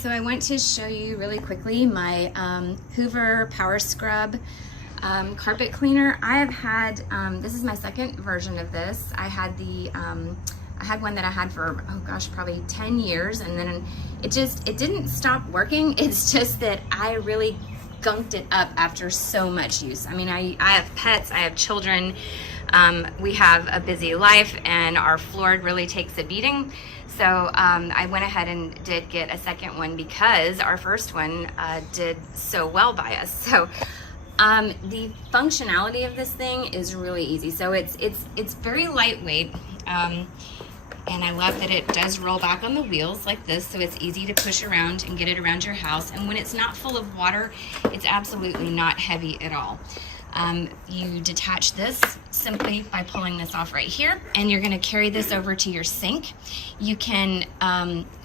so I want to show you really quickly my Hoover PowerScrub carpet cleaner. I have had, this is my second version of this. I had one that I had for, oh gosh, probably 10 years, and then it didn't stop working. It's just that I really gunked it up after so much use. I mean, I have pets, I have children, we have a busy life, and our floor really takes a beating. So I went ahead and did get a second one because our first one did so well by us. So the functionality of this thing is really easy. So it's very lightweight, and I love that it does roll back on the wheels like this, so it's easy to push around and get it around your house. And when it's not full of water, it's absolutely not heavy at all. You detach this simply by pulling this off right here, and you're going to carry this over to your sink. You can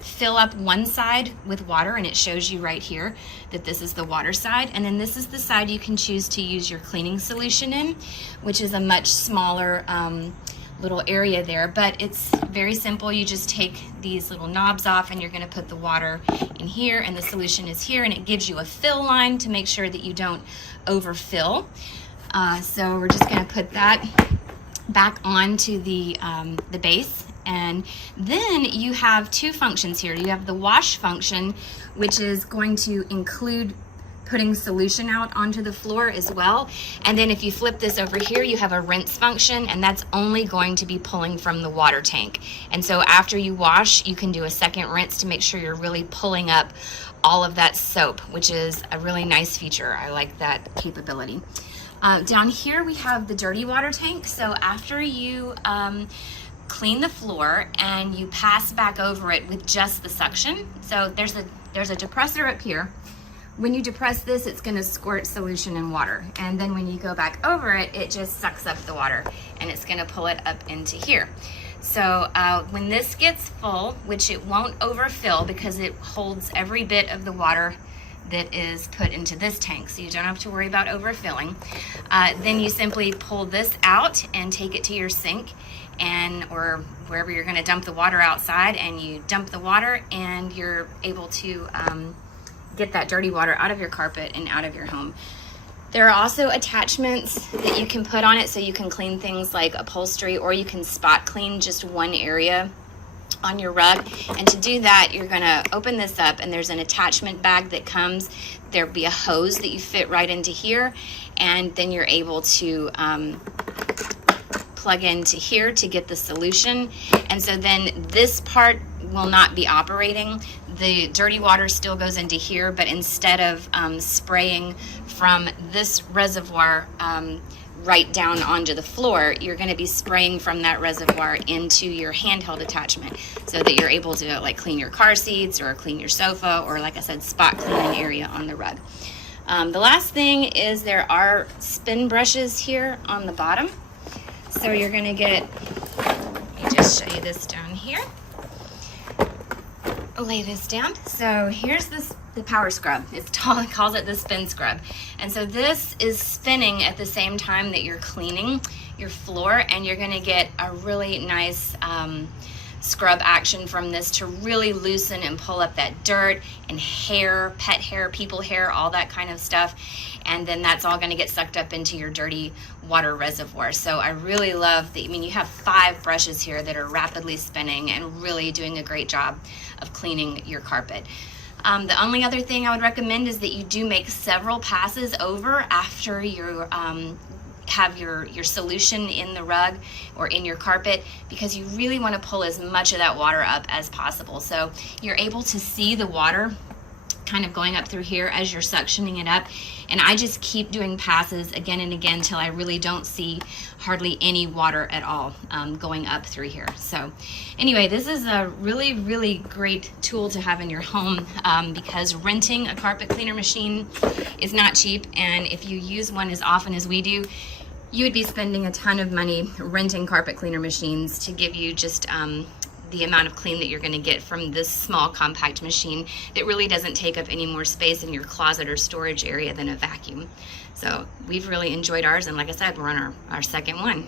fill up one side with water, and it shows you right here that this is the water side, and then this is the side you can choose to use your cleaning solution in, which is a much smaller little area there. But it's very simple. You just take these little knobs off, and you're going to put the water in here, and the solution is here, and it gives you a fill line to make sure that you don't overfill. So we're just going to put that back onto the base, and then you have two functions here. You have the wash function, which is going to include putting solution out onto the floor as well. And then if you flip this over here, you have a rinse function, and that's only going to be pulling from the water tank. And so after you wash, you can do a second rinse to make sure you're really pulling up all of that soap, which is a really nice feature. I like that capability. Down here we have the dirty water tank. So after you clean the floor and you pass back over it with just the suction, so there's a depressor up here. When you depress this, it's going to squirt solution and water, and then when you go back over it, it just sucks up the water, and it's going to pull it up into here. So when this gets full, which it won't overfill because it holds every bit of the water that is put into this tank, so you don't have to worry about overfilling, then you simply pull this out and take it to your sink or wherever you're going to dump the water outside, and you dump the water, and you're able to get that dirty water out of your carpet and out of your home. There are also attachments that you can put on it so you can clean things like upholstery, or you can spot clean just one area on your rug. And to do that, you're gonna open this up, and there's an attachment bag that comes. There'll be a hose that you fit right into here, and then you're able to plug into here to get the solution. And so then this part will not be operating. The dirty water still goes into here, but instead of spraying from this reservoir right down onto the floor, you're going to be spraying from that reservoir into your handheld attachment, so that you're able to like clean your car seats or clean your sofa, or like I said, spot clean an area on the rug. The last thing is there are spin brushes here on the bottom. So you're going to get, let me just show you this down here. Lay this down. So here's the power scrub. It calls it the spin scrub. And so this is spinning at the same time that you're cleaning your floor, and you're going to get a really nice scrub action from this to really loosen and pull up that dirt and hair, pet hair, people hair, all that kind of stuff. And then that's all going to get sucked up into your dirty water reservoir. So I really love the, I mean, you have 5 brushes here that are rapidly spinning and really doing a great job of cleaning your carpet. The only other thing I would recommend is that you do make several passes over after you have your solution in the rug or in your carpet, because you really want to pull as much of that water up as possible. So you're able to see the water kind of going up through here as you're suctioning it up. And I just keep doing passes again and again till I really don't see hardly any water at all going up through here. So anyway, this is a really, really great tool to have in your home, because renting a carpet cleaner machine is not cheap. And if you use one as often as we do, you would be spending a ton of money renting carpet cleaner machines to give you just the amount of clean that you're going to get from this small compact machine that really doesn't take up any more space in your closet or storage area than a vacuum. So we've really enjoyed ours, and like I said, we're on our second one.